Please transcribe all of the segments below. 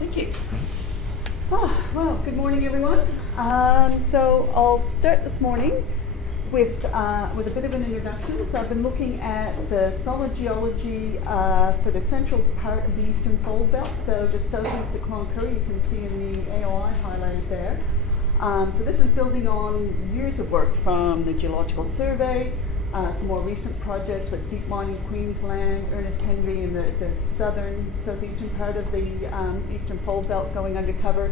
Thank you. Well, good morning, everyone. So I'll start this morning with a bit of an introduction. So I've been looking at the solid geology for the central part of the Eastern Fold Belt. So just southeast of Cloncurry, you can see in the AOI highlighted there. So this is building on years of work from the Geological Survey, some more recent projects with deep mining Queensland, Ernest Henry in the southeastern part of the Eastern Fold Belt going undercover.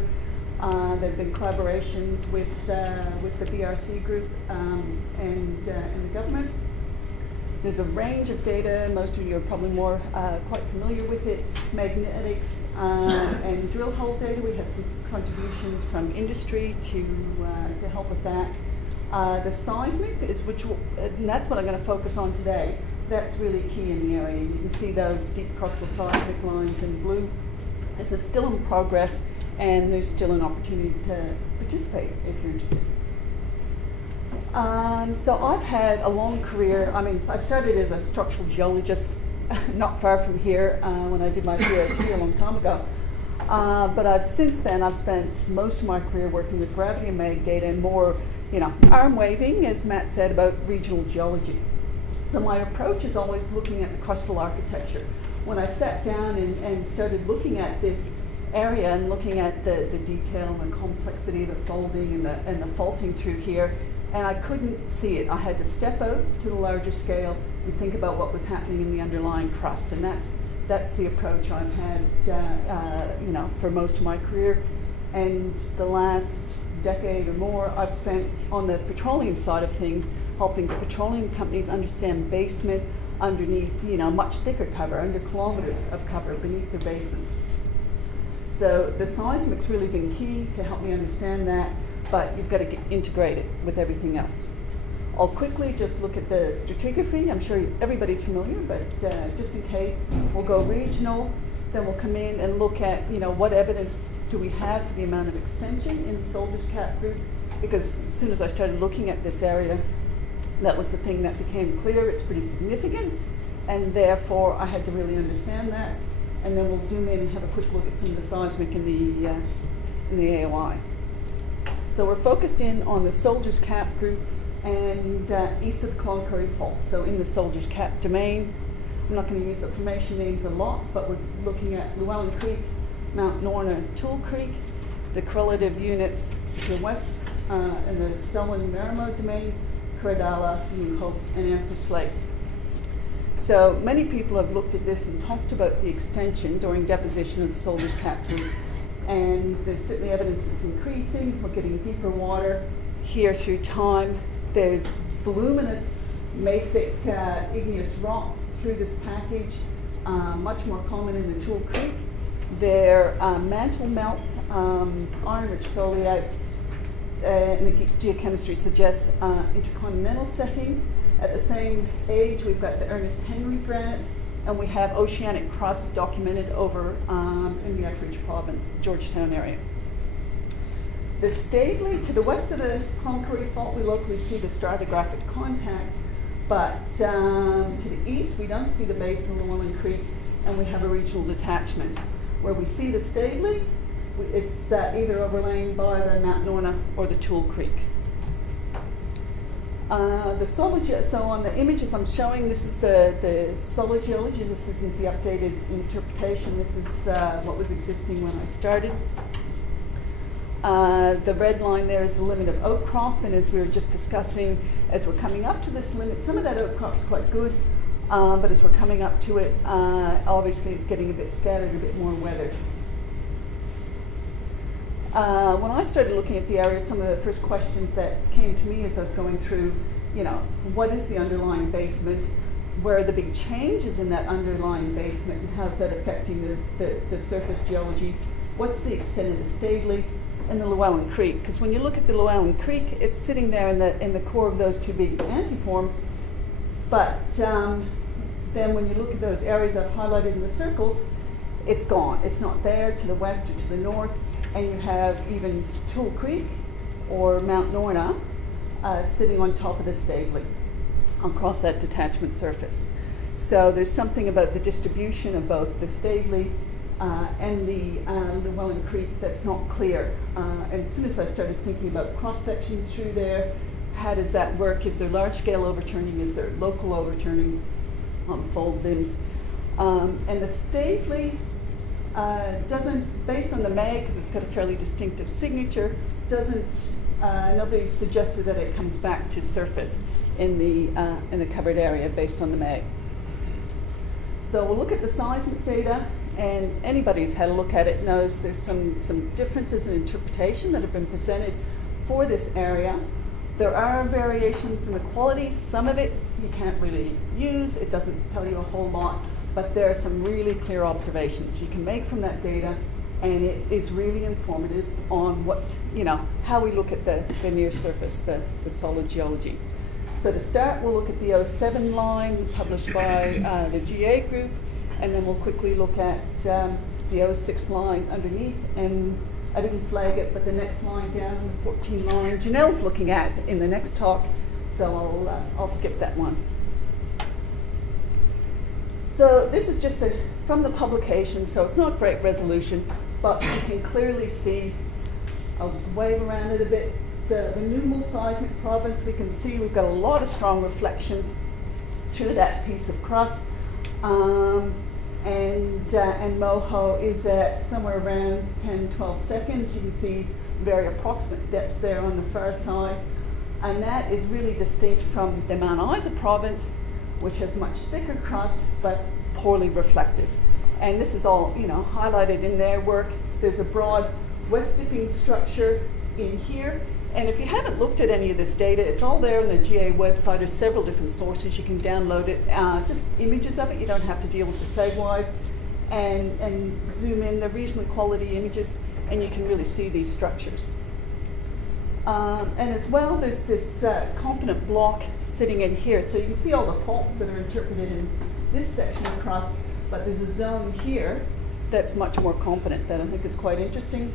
There have been collaborations with the BRC group and the government. There's a range of data. Most of you are probably more quite familiar with it. Magnetics and drill hole data. We had some contributions from industry to help with that. The seismic is and that's what I'm going to focus on today. That's really key in the area. You can see those deep crustal seismic lines in blue. This is still in progress, and there's still an opportunity to participate if you're interested. So I've had a long career. I mean, I started as a structural geologist not far from here when I did my PhD a long time ago. But since then I've spent most of my career working with gravity and mag data and more, arm waving, as Matt said, about regional geology. So my approach is always looking at the crustal architecture. When I sat down and started looking at this area and looking at the detail and the complexity of the folding and the faulting through here, and I couldn't see it. I had to step out to the larger scale and think about what was happening in the underlying crust, and that's the approach I've had, for most of my career. And the last decade or more I've spent on the petroleum side of things, helping petroleum companies understand basement underneath, much thicker cover, under kilometers of cover beneath their basins. So the seismic's really been key to help me understand that, but you've got to integrate it with everything else. I'll quickly just look at the stratigraphy. I'm sure everybody's familiar, but just in case, we'll go regional, then we'll come in and look at, what evidence do we have for the amount of extension in the Soldiers Cap group, because as soon as I started looking at this area, that was the thing that became clear. It's pretty significant, and therefore I had to really understand that. And then we'll zoom in and have a quick look at some of the seismic in the AOI. So we're focused in on the Soldiers Cap group and east of the Cloncurry Fault. So in the Soldiers Cap domain, I'm not going to use the formation names a lot, but we're looking at Llewellyn Creek, Mount Norna, Tool Creek, the correlative units to the west in the Selwyn-Marimo domain, Curadala, New Hope, and Answer Slate. So many people have looked at this and talked about the extension during deposition of the Soldiers Cap group, and there's certainly evidence it's increasing. We're getting deeper water here through time. There's voluminous mafic igneous rocks through this package, much more common in the Tool Creek. Their mantle melts, iron-rich foliates, and the geochemistry suggests intercontinental setting. At the same age, we've got the Ernest Henry granites, and we have oceanic crust documented over in the Etheridge province, Georgetown area. The Staveley, to the west of the Cloncurry Fault, we locally see the stratigraphic contact, but to the east, we don't see the basin of Llewellyn Creek, and we have a regional detachment. Where we see the Staveley, it's either overlain by the Mount Norna or the Tool Creek. So on the images I'm showing, this is the solid geology. This isn't the updated interpretation. This is what was existing when I started. The red line there is the limit of outcrop, and as we were just discussing, as we're coming up to this limit, some of that outcrop's quite good, but as we're coming up to it, obviously it's getting a bit scattered, a bit more weathered. When I started looking at the area, some of the first questions that came to me as I was going through, what is the underlying basement? Where are the big changes in that underlying basement, and how's that affecting the surface geology? What's the extent of the Staveley and the Llewellyn Creek? Because when you look at the Llewellyn Creek, it's sitting there in the core of those two big antiforms, but then when you look at those areas I've highlighted in the circles, it's gone. It's not there to the west or to the north. And you have even Tool Creek or Mount Norna sitting on top of the Staveley across that detachment surface. So there's something about the distribution of both the Staveley and the Llewellyn Creek that's not clear. And as soon as I started thinking about cross sections through there, how does that work? Is there large scale overturning? Is there local overturning on fold limbs? And the Stavely doesn't, based on the mag, because it's got a fairly distinctive signature, nobody suggested that it comes back to surface in the covered area based on the mag. So we'll look at the seismic data, and anybody who's had a look at it knows there's some differences in interpretation that have been presented for this area. There are variations in the quality. Some of it you can't really use. It doesn't tell you a whole lot, but there are some really clear observations you can make from that data, and it is really informative on what's, how we look at the near surface, the solid geology. So to start, we'll look at the 07 line published by the GA group, and then we'll quickly look at the 06 line underneath, and I didn't flag it, but the next line down, the 14 line, Janelle's looking at in the next talk, so I'll skip that one. So this is just from the publication, so it's not great resolution, but you can clearly see, I'll just wave around it a bit. So the Numal seismic province, we can see we've got a lot of strong reflections through that piece of crust. And Moho is at somewhere around 10-12 seconds. You can see very approximate depths there on the far side. And that is really distinct from the Mount Isa province, which has much thicker crust, but poorly reflective. And this is all, highlighted in their work. There's a broad west dipping structure in here. And if you haven't looked at any of this data, it's all there on the GA website. There's several different sources. You can download it, just images of it. You don't have to deal with the segwise. And zoom in the reasonably quality images, and you can really see these structures. And as well, there's this component block sitting in here. So you can see all the faults that are interpreted in this section of crust, but there's a zone here that's much more competent that I think is quite interesting.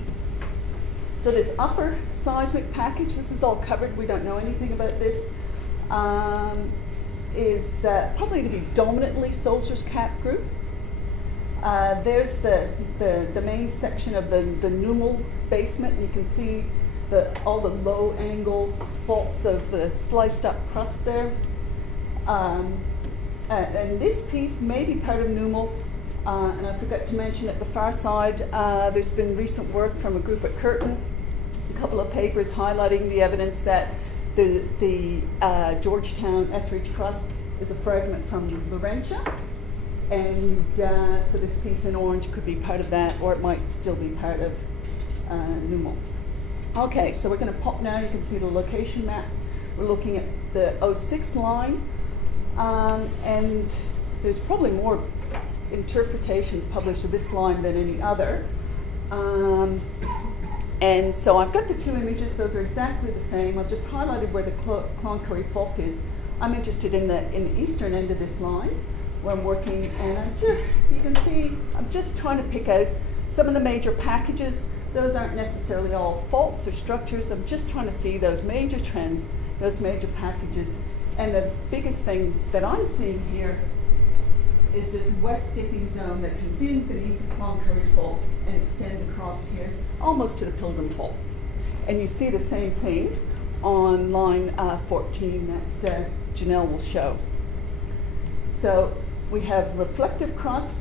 So this upper seismic package, this is all covered, we don't know anything about this, is probably to be dominantly Soldiers Cap group. There's the main section of the Numal basement. You can see all the low angle faults of the sliced up crust there. And this piece may be part of Numal. And I forgot to mention at the far side, there's been recent work from a group at Curtin, a couple of papers highlighting the evidence that the Georgetown Etheridge crust is a fragment from Laurentia. And so this piece in orange could be part of that, or it might still be part of Numal. Okay, so we're going to pop now. You can see the location map. We're looking at the 06 line, and there's probably more interpretations published of this line than any other. And so I've got the two images. Those are exactly the same. I've just highlighted where the Cloncurry fault is. I'm interested in the eastern end of this line where I'm working, and you can see, I'm just trying to pick out some of the major packages. Those aren't necessarily all faults or structures. I'm just trying to see those major trends, those major packages. And the biggest thing that I'm seeing here is this west dipping zone that comes in beneath the Cloncurry fault and extends across here, almost to the Pilgrim fault. And you see the same thing on line 14 that Janelle will show. So we have reflective crust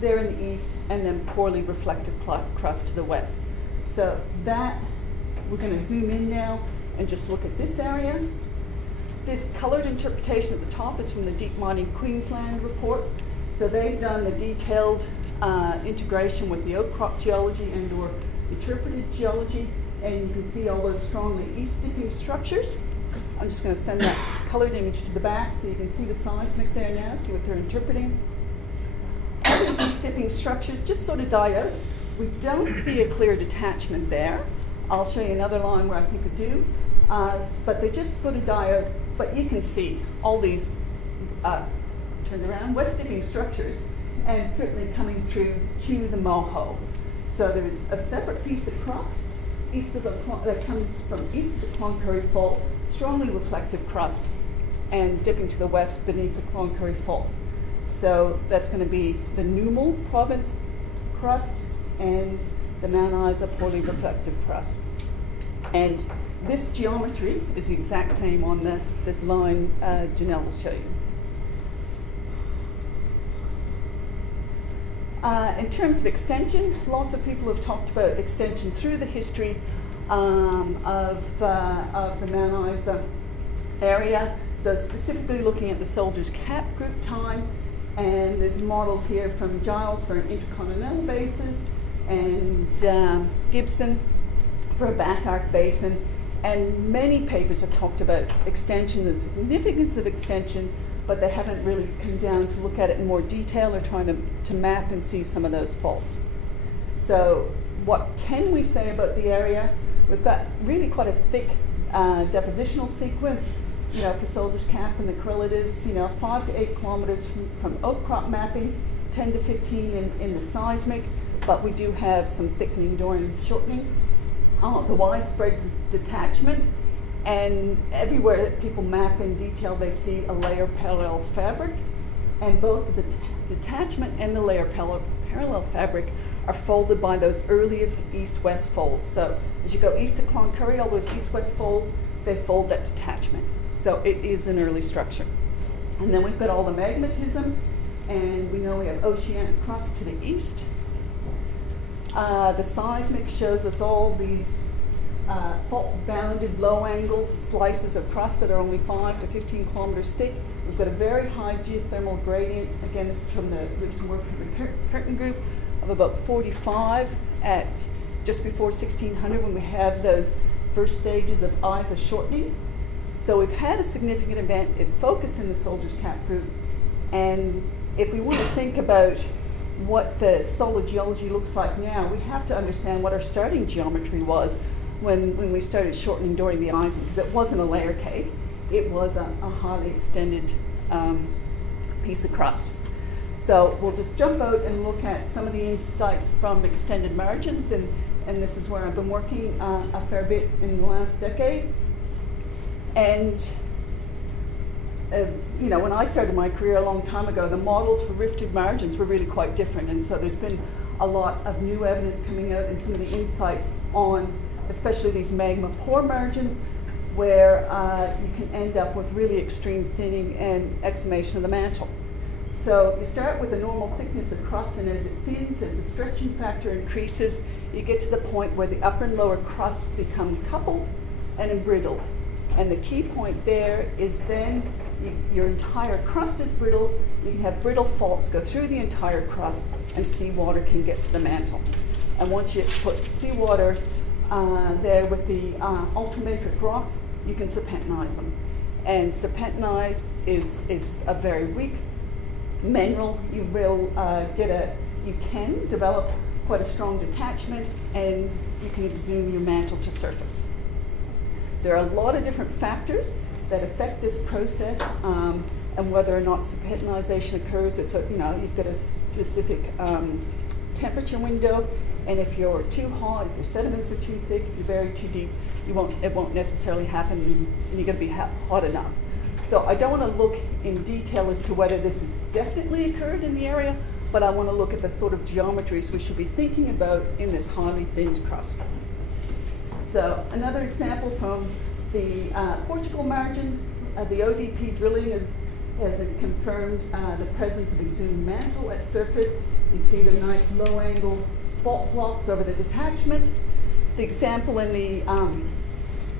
there in the east, and then poorly reflective crust to the west. So that, we're going to zoom in now and just look at this area. This colored interpretation at the top is from the Deep Mining Queensland report. So they've done the detailed integration with the outcrop geology and or interpreted geology, and you can see all those strongly east dipping structures. I'm just going to send that colored image to the back so you can see the seismic there now, see what they're interpreting. All these east dipping structures just sort of die out. We don't see a clear detachment there. I'll show you another line where I think we do, but they just sort of die out. But you can see all these turned around west dipping structures, and certainly coming through to the Moho. So there's a separate piece of crust east of that comes from east of the Cloncurry fault, strongly reflective crust, and dipping to the west beneath the Cloncurry fault. So that's going to be the Numal province crust, and the Mount Isa poorly reflective crust. And this geometry is the exact same on the line Janelle will show you. In terms of extension, lots of people have talked about extension through the history of the Mount Isa area. So specifically looking at the Soldiers Cap group time, and there's models here from Giles for an intercontinental basis, and Gibson for a back arc basin. And many papers have talked about extension, the significance of extension, but they haven't really come down to look at it in more detail or trying to map and see some of those faults. So what can we say about the area? We've got really quite a thick depositional sequence, you know, for Soldiers Cap and the correlatives, you know, 5 to 8 kilometers from outcrop mapping, 10 to 15 in the seismic, but we do have some thickening during shortening. The widespread detachment, and everywhere that people map in detail, they see a layer parallel fabric, and both the detachment and the layer parallel fabric are folded by those earliest east-west folds. So as you go east of Cloncurry, all those east-west folds, they fold that detachment. So it is an early structure. And then we've got all the magmatism, and we know we have oceanic crust to the east. The seismic shows us all these fault-bounded low-angle slices of crust that are only 5 to 15 kilometers thick. We've got a very high geothermal gradient. Again, this is from the recent work from the Curtin group of about 45 at just before 1600 when we have those first stages of Isa shortening. So we've had a significant event. It's focused in the Soldiers Cap group. And if we want to think about what the solid geology looks like now, we have to understand what our starting geometry was when we started shortening during the Isa, because it wasn't a layer cake, it was a highly extended piece of crust. So we'll just jump out and look at some of the insights from extended margins, and this is where I've been working a fair bit in the last decade. And you know, when I started my career a long time ago, the models for rifted margins were really quite different, and so there's been a lot of new evidence coming out and some of the insights on especially these magma pore margins, where you can end up with really extreme thinning and exhumation of the mantle. So you start with a normal thickness of crust, and as it thins, as the stretching factor increases, you get to the point where the upper and lower crust become coupled and embrittled. And the key point there is then your entire crust is brittle. You can have brittle faults go through the entire crust, and seawater can get to the mantle. And once you put seawater there with the ultramafic rocks, you can serpentinize them. And serpentinize is a very weak mineral. You will you can develop quite a strong detachment, and you can exhume your mantle to surface. There are a lot of different factors that affect this process, and whether or not serpentinization occurs. It's you know, you've got a specific temperature window, and if you're too hot, if your sediments are too thick, if you bury too deep, it won't necessarily happen, and you're going to be hot enough. So I don't want to look in detail as to whether this has definitely occurred in the area, but I want to look at the sort of geometries we should be thinking about in this highly thinned crust. So another example from the Portugal margin, the ODP drilling has confirmed the presence of exhumed mantle at surface. You see the nice low angle fault blocks over the detachment. The example in the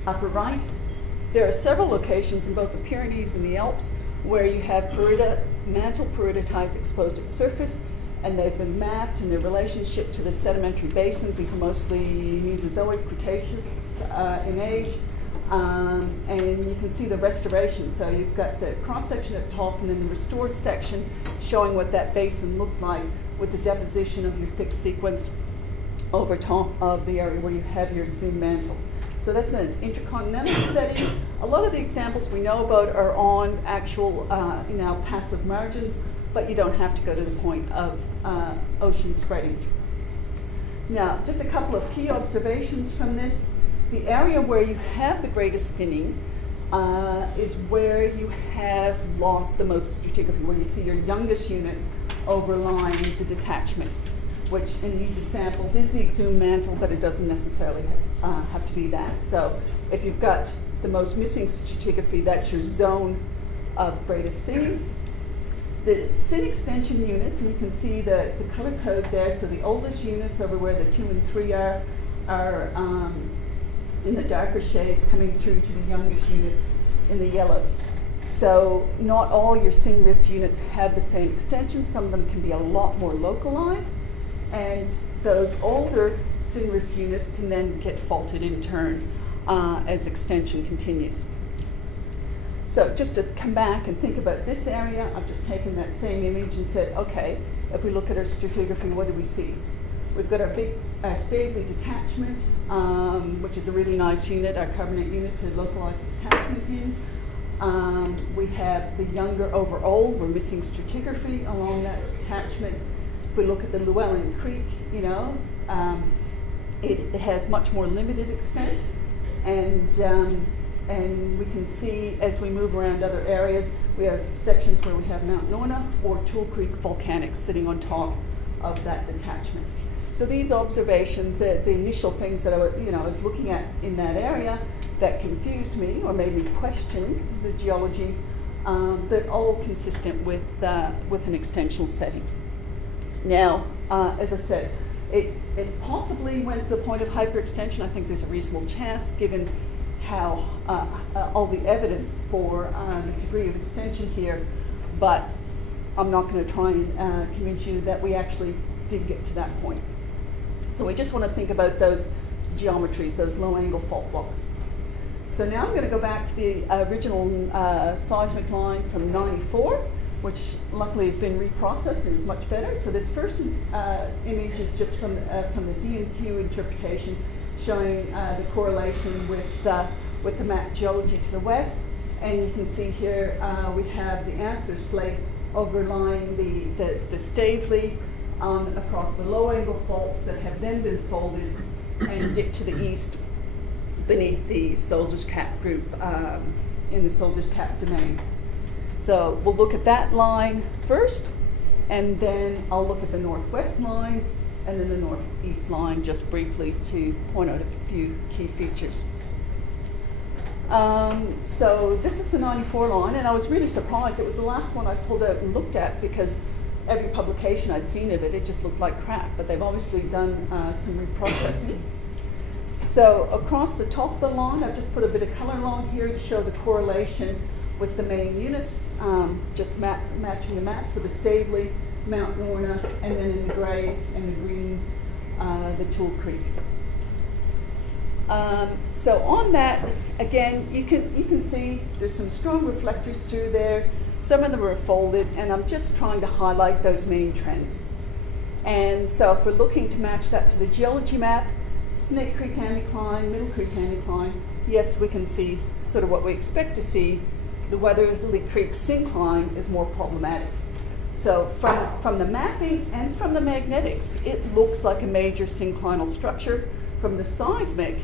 upper right, there are several locations in both the Pyrenees and the Alps where you have mantle peridotite exposed at surface, and they've been mapped in their relationship to the sedimentary basins. These are mostly Mesozoic, Cretaceous in age, and you can see the restoration. So you've got the cross-section at the top and then the restored section showing what that basin looked like with the deposition of your thick sequence over top of the area where you have your exhumed mantle. So that's an intercontinental setting. A lot of the examples we know about are on actual passive margins, but you don't have to go to the point of ocean spreading. Now, just a couple of key observations from this. The area where you have the greatest thinning is where you have lost the most stratigraphy, where you see your youngest units overlying the detachment. which in these examples is the exhumed mantle, but it doesn't necessarily have to be that. So if you've got the most missing stratigraphy, that's your zone of greatest thinning. The sin extension units, and you can see the color code there, so the oldest units over where the 2 and 3 are in the darker shades, coming through to the youngest units in the yellows. So not all your sin rift units have the same extension. Some of them can be a lot more localized, and those older sin rift units can then get faulted in turn as extension continues. So just to come back and think about this area, I've just taken that same image and said, okay, if we look at our stratigraphy, what do we see? We've got our big Stavely detachment, which is a really nice unit, our carbonate unit to localize the detachment in. We have the younger over old, we're missing stratigraphy along that detachment. If we look at the Llewellyn Creek, you know, it has much more limited extent, and we can see as we move around other areas, we have sections where we have Mount Norna or Tool Creek volcanics sitting on top of that detachment. So these observations, the initial things that I was looking at in that area that confused me or made me question the geology, they're all consistent with an extensional setting. Now, as I said, it possibly went to the point of hyperextension. I think there's a reasonable chance, given how all the evidence for the degree of extension here, but I'm not going to try and convince you that we actually did get to that point. So we just want to think about those geometries, those low angle fault blocks. So now I'm going to go back to the original seismic line from '94, which luckily has been reprocessed and is much better. So this first image is just from the DMQ interpretation, showing the correlation with the map geology to the west. And you can see here we have the answer slate overlying the Stavely across the low angle faults that have then been folded and dipped to the east beneath the Soldier's Cap group in the Soldier's Cap domain. So we'll look at that line first, and then I'll look at the northwest line and then the northeast line just briefly to point out a few key features. So this is the '94 line, and I was really surprised. It was the last one I pulled out and looked at because every publication I'd seen of it, it just looked like crap, but they've obviously done some reprocessing. So across the top of the line, I've just put a bit of color along here to show the correlation with the main units, just matching the maps of the Stavely, Mount Norna, and then in the gray and the greens, the Tool Creek. So on that, again, you can see there's some strong reflectors through there. Some of them are folded, and I'm just trying to highlight those main trends. And so if we're looking to match that to the geology map, Snake Creek anticline, Middle Creek anticline, yes, we can see sort of what we expect to see. The Weatherly Creek syncline is more problematic. So from the mapping and from the magnetics, it looks like a major synclinal structure. From the seismic,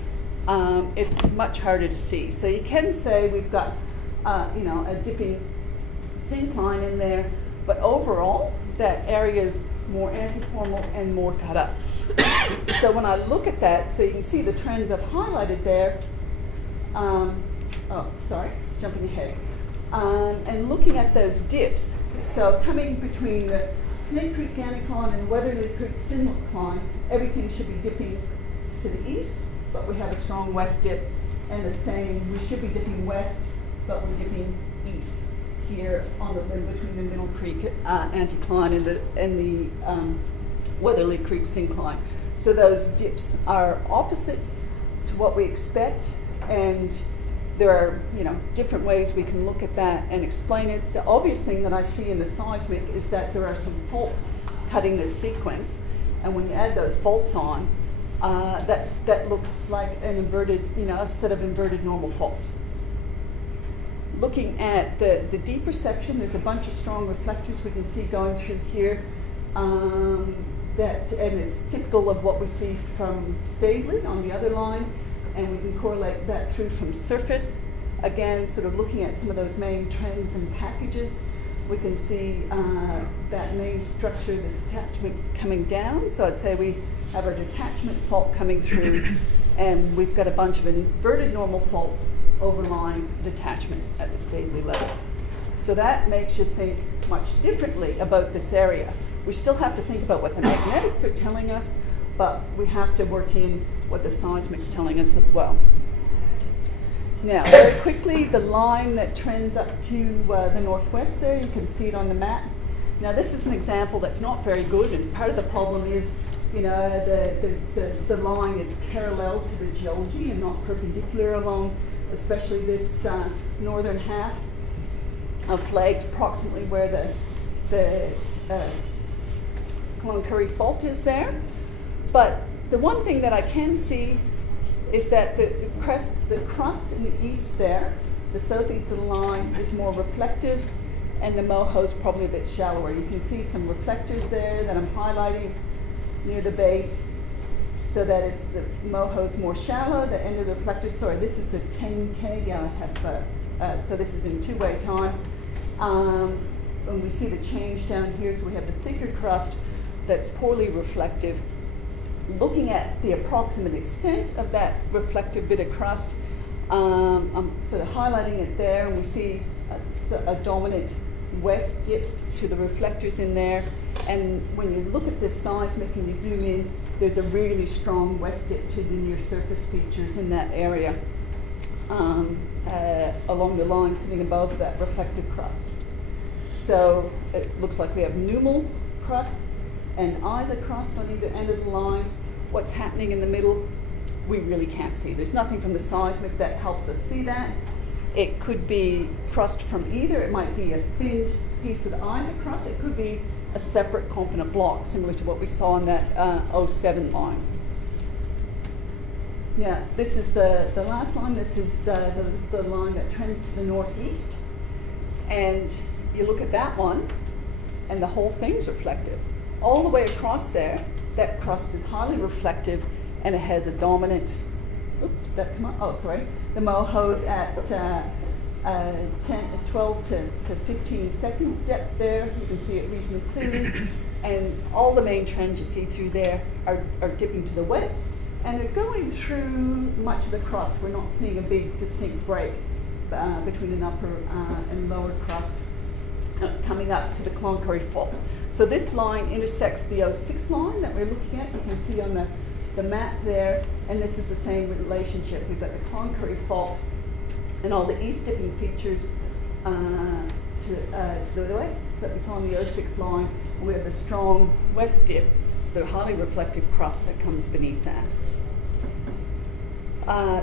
it's much harder to see. So you can say we've got a dipping syncline in there, but overall that area is more antiformal and more cut up. So when I look at that, so you can see the trends I've highlighted there. Jumping ahead. And looking at those dips, so coming between the Snake Creek anticline and Weatherly Creek syncline, everything should be dipping to the east, but we have a strong west dip, and the same, we should be dipping west, but we're dipping east here on in between the Middle Creek anticline and the Weatherly Creek syncline. So those dips are opposite to what we expect, and there are different ways we can look at that and explain it. The obvious thing that I see in the seismic is that there are some faults cutting this sequence, and when you add those faults on, that looks like an inverted, a set of inverted normal faults. Looking at the deeper section, there's a bunch of strong reflectors we can see going through here. And it's typical of what we see from Stavely on the other lines, and we can correlate that through from surface. Again, sort of looking at some of those main trends and packages. we can see that main structure, the detachment coming down. So I'd say we have our detachment fault coming through, and we've got a bunch of inverted normal faults overlying detachment at the Staveley level. So that makes you think much differently about this area. We still have to think about what the magnetics are telling us, but we have to work in what the seismic's telling us as well. Now, very quickly, the line that trends up to the northwest there, you can see it on the map. Now, this is an example that's not very good, and part of the problem is, you know, the line is parallel to the geology and not perpendicular along, especially this northern half of flagged approximately where the Cloncurry fault is there. But the one thing that I can see is that the crust in the east there, the southeast of the line, is more reflective, and the moho's probably a bit shallower. You can see some reflectors there that I'm highlighting near the base, so that it's the moho's more shallow, the end of the reflector. Sorry, this is a 10K, yeah, I have, so this is in two-way time. And we see the change down here, so we have the thicker crust that's poorly reflective. Looking at the approximate extent of that reflective bit of crust, I'm sort of highlighting it there, and we see a dominant west dip to the reflectors in there. And when you look at this seismic and you zoom in, there's a really strong west dip to the near surface features in that area along the line sitting above that reflective crust. So it looks like we have numal crust and isocrust on either end of the line. What's happening in the middle, we really can't see. There's nothing from the seismic that helps us see that. It could be crust from either. It might be a thinned piece of the isocrust. It could be a separate component block, similar to what we saw in that 07 line. Now, this is the last line. This is the line that trends to the northeast. And you look at that one, and the whole thing's reflective. All the way across there, that crust is highly reflective, and it has a dominant, oops, did that come up? Oh, sorry. The moho's at 12 to 15 seconds depth there. You can see it reasonably clearly. And all the main trends you see through there are dipping to the west, and they're going through much of the crust. We're not seeing a big distinct break between an upper and lower crust coming up to the Cloncurry fault. So this line intersects the 06 line that we're looking at. You can see on the map there, and this is the same relationship. We've got the Cloncurry fault and all the east dipping features to the west that we saw on the 06 line. And we have the strong west dip, the highly reflective crust that comes beneath that.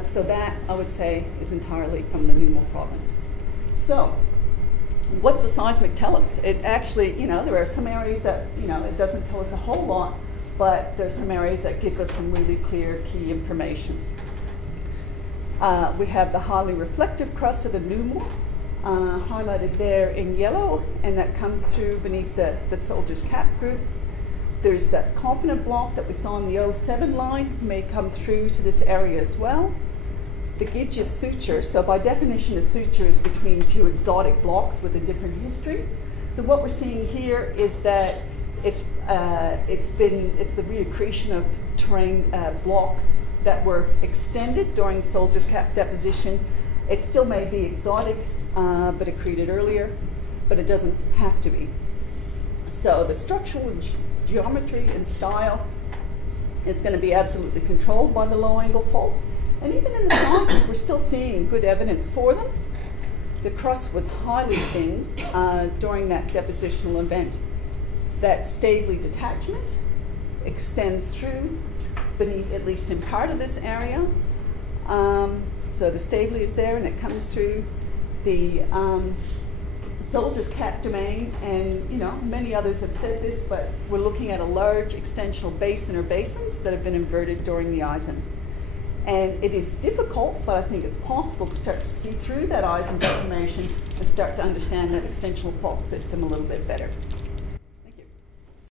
So that, I would say, is entirely from the Numal province. So, what's the seismic tell us? It actually, you know, there are some areas that, you know, it doesn't tell us a whole lot, but there's some areas that gives us some really clear key information. We have the highly reflective crust of the Numal, highlighted there in yellow, and that comes through beneath the Soldier's Cap group. There's that component block that we saw in the 07 line, may come through to this area as well. The Gidja suture, so by definition a suture is between two exotic blocks with a different history. So what we're seeing here is that it's the reaccretion of terrain blocks that were extended during Soldier's Cap deposition. It still may be exotic, but accreted earlier, but it doesn't have to be. So the structural geometry and style is going to be absolutely controlled by the low angle faults. And even in the seismic, we're still seeing good evidence for them. The crust was highly thinned during that depositional event. That Staveley detachment extends through beneath, at least in part of this area. So the Staveley is there, and it comes through the Soldier's Cap domain, and, you know, many others have said this, but we're looking at a large extensional basin or basins that have been inverted during the Eisen. And it is difficult, but I think it's possible to start to see through that Eisen deformation and start to understand that extensional fault system a little bit better.